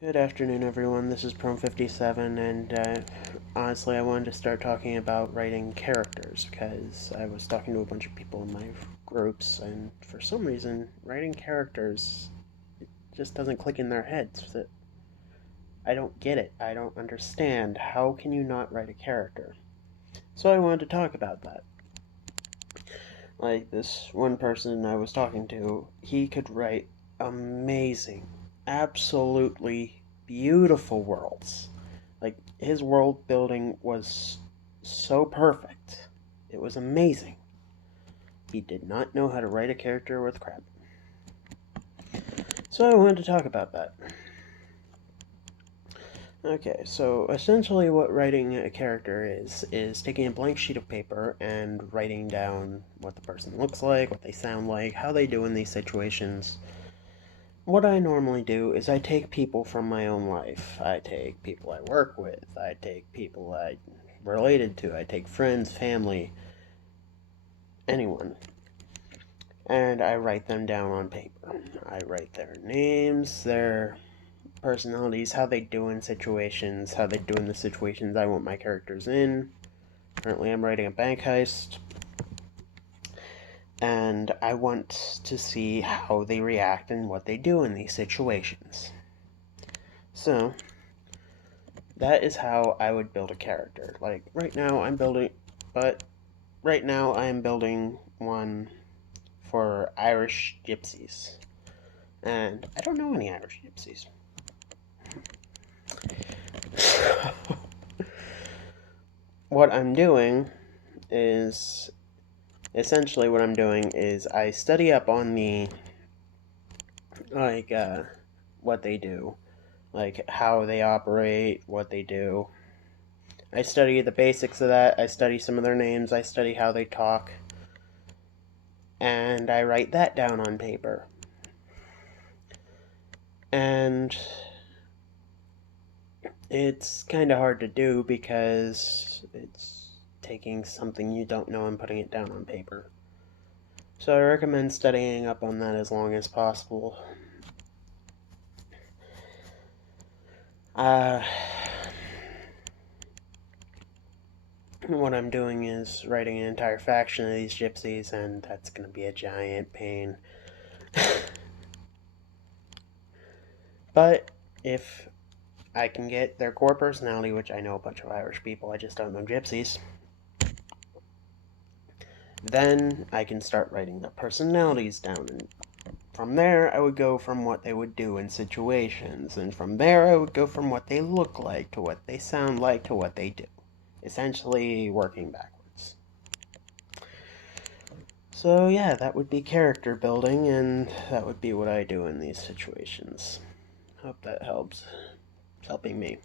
Good afternoon, everyone. This is Prom57, and honestly, I wanted to start talking about writing characters because I was talking to a bunch of people in my groups, and for some reason, writing characters just doesn't click in their heads. That I don't get it. I don't understand. How can you not write a character? So I wanted to talk about that. Like this one person I was talking to, he could write amazing, absolutely beautiful worlds. Like his world building was so perfect. It was amazing. He did not know how to write a character worth crap. So I wanted to talk about that. Okay, so essentially what writing a character is taking a blank sheet of paper and writing down what the person looks like, what they sound like, how they do in these situations. What I normally do is I take people from my own life. I take people I work with. I take people I related to. I take friends, family, anyone. And I write them down on paper. I write their names, their personalities, how they do in situations, how they do in the situations I want my characters in. Currently, I'm writing a bank heist, and I want to see how they react and what they do in these situations. So, that is how I would build a character. Like, right now I'm building one for Irish gypsies. And I don't know any Irish gypsies. What I'm doing is essentially what I'm doing is I study up on the like what they do, like how they operate, what they do. I study the basics of that. I study some of their names. I study how they talk, and I write that down on paper. And it's kind of hard to do because it's taking something you don't know and putting it down on paper. So I recommend studying up on that as long as possible. Uh, what I'm doing is writing an entire faction of these gypsies, and that's going to be a giant pain. But if I can get their core personality, which I know a bunch of Irish people, I just don't know gypsies, then I can start writing their personalities down. And from there, I would go from what they would do in situations. And from there, I would go from what they look like to what they sound like to what they do. Essentially, working backwards. So, yeah, that would be character building, and that would be what I do in these situations. Hope that helps. It's helping me.